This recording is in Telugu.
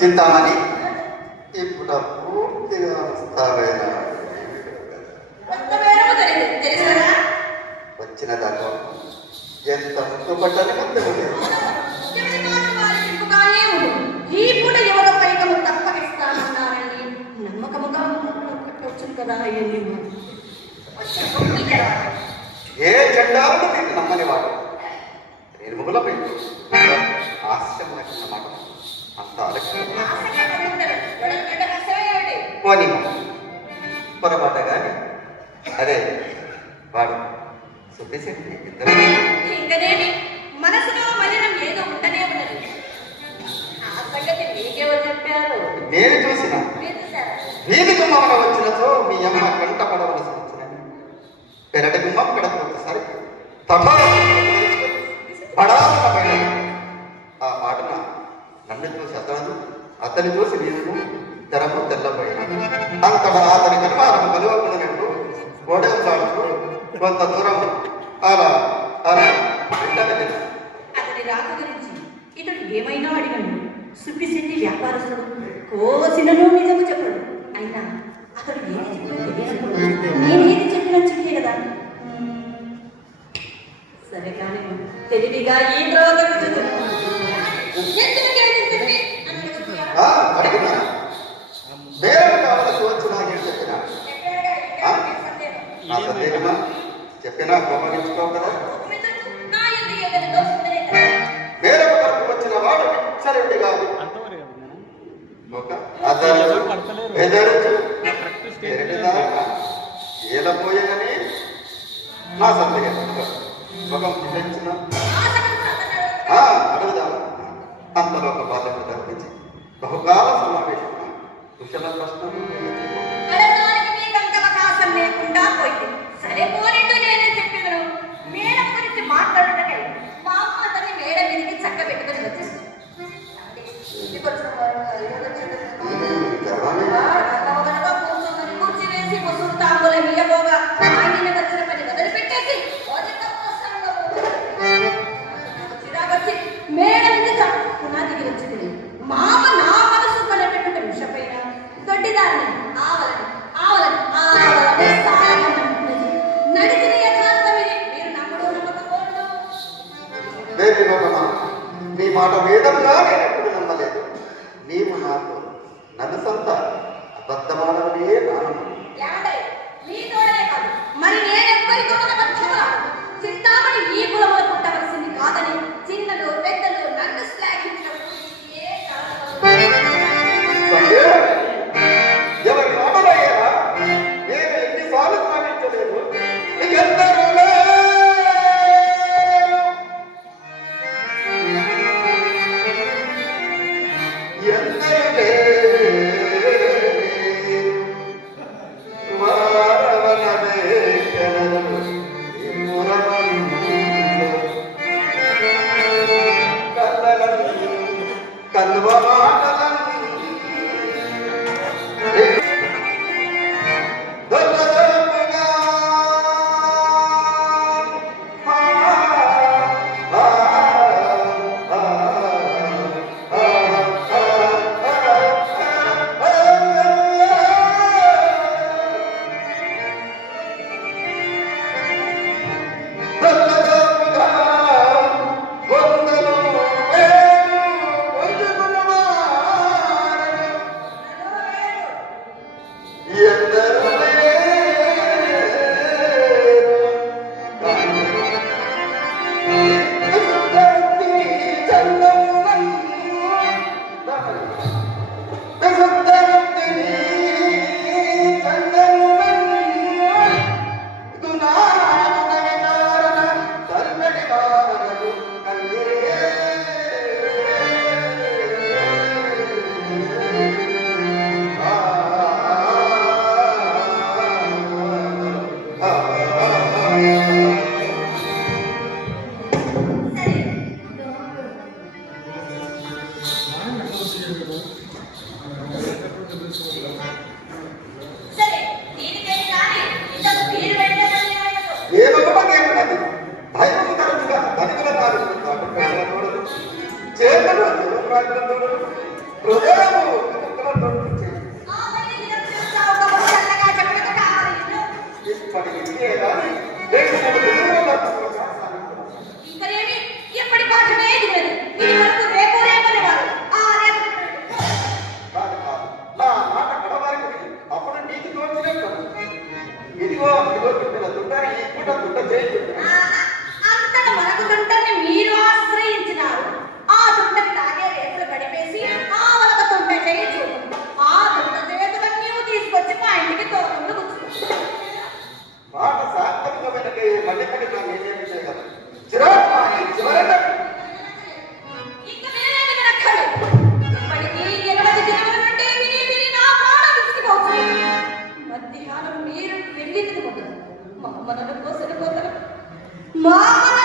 చింతామణి ఇప్పుడు పూర్తిగా వస్తావేనా? వచ్చిన దాకా ఎంత ముక్కుపట్టని ముందు ఈ పూట ఎవరో పైకము తప్పకిస్తానన్నారని నమ్మకముగా వచ్చింది కదా. ఏ జెండాలను నేను నమ్మనివాడు నేను ముగులపై ఆశ్చర్యం మాట అంత పోనీ పొరపాట కానీ అదే వాడు సుబ్బిశెట్టి ఇద్దరు ఇంకనేమి మనసులో మలినం ఏదో ఉంటనే ఉన్నది. ఆ సంగతి మీకెవరు చెప్పారు? నేను చూసిన వీధి గుమ్మన వచ్చినతో మీ అమ్మ గంట పడవలసి వచ్చినని పెరటి గుమ్మం కడపోతే సరే పడాలన్న ఆ మాటన నన్ను చూసి అతని చూసి నేను తెరము తెల్లబోయాను. అంతటా అతని కనుమానం కలువకున్నట్టు గోడె చాటు కొంత దూరం అలా అలా అతని రాక గురించి ఇతడు ఏమైనా అడిగాడు. సుబ్బిశెట్టి వ్యాపారస్తుడు కోసినను నిజము చెప్పడు. అయినా అతడు ఏది చెప్పినా నేనేది చెప్పినా చెప్పే కదా. సరే కానీ తెలివిగా ఈ చెప్పినా గమనించుకో కదా. వేరొక వరకు వచ్చిన వాడు విచ్చలవిడి కాదు. ఏలపోయేనని నా సందేహం ముఖం పిలిచిన అడుగుదాం. అంతలో ఒక బాధ్యత తప్పించి బహుకాల సమావేశం కుశల ప్రశ్నలు లేకుండా పోయింది. సరే పోనట్టు నేనే చెప్పాను. మేడం గురించి మాట్లాడుటకై మా అమ్మ అతన్ని మేడం మీదకి చక్క పెట్టుకొని వచ్చింది. కూర్చి వేసి ముసుగు తాంబుల మీయబోగా ఆయన వచ్చిన పని వదిలిపెట్టేసి చిరాకొచ్చి మేడం నా దగ్గర వచ్చింది. మా అమ్మ నా మనసు కొనబెట్టిన విషపైన దొడ్డిదారిని ఆవలని ఆవలని ఆవలని నడిచిన యథార్థమిది. మీరు నమ్మడు నమ్మకపోవడం నీ మాట వేదంగా నేను ఎప్పుడు నమ్మలేదు. నీవు నాకు నలుసంత అబద్ధమానవనే నానమ్మ. మరి నేనెవ్వరితో చింతామణి ఈ కులములు పుట్టవలసింది కాదని చిన్నలు పెద్దలు నన్ను శ్లాఘించినప్పుడు ఎవరి మాటలయ్యారా? నేను ఎన్నిసార్లు శ్లాఘించలేదు. ఇంకే కానీ రేపు మూడు దినముల వరకు ఇంకనేమి ఎప్పటి పాఠమే దిగదు ఇది వరకు రేపు రేపనేవారు ఆ రేపు కాదు కాదు నా మాట కడవారికి అప్పుడు నీకు తోచినట్టు ఇదిగో ఇదిగో దుడ్డిన దుడ్డ ఈ పూట దుడ్డ చేయి అంతగా మనకు తుంటని మీరు ఆశ్రయించినారు ఆ తుంటని తాగే రేపులు గడిపేసి ఆ వలక తుంట చేయి చూడు ఆ తుంట చేతులను నీవు తీసుకొచ్చి మా ఇంటికి తోరణులు కూర్చున్నావు మాట సార్థకమైనకి మళ్ళీ నన్ను ఏమేమి చేయగలను చిరాత్మాని చివరగా ఇంక నేనేమి వినక్కర్లేదు. ఇప్పటికీ 20 దినముల నుండి విని విని నా ప్రాణం విసిగిపోతుంది. మధ్యాహ్నం మీరు వెళ్ళింది మొదలు మా మనను కోసలు పోతలు మా మన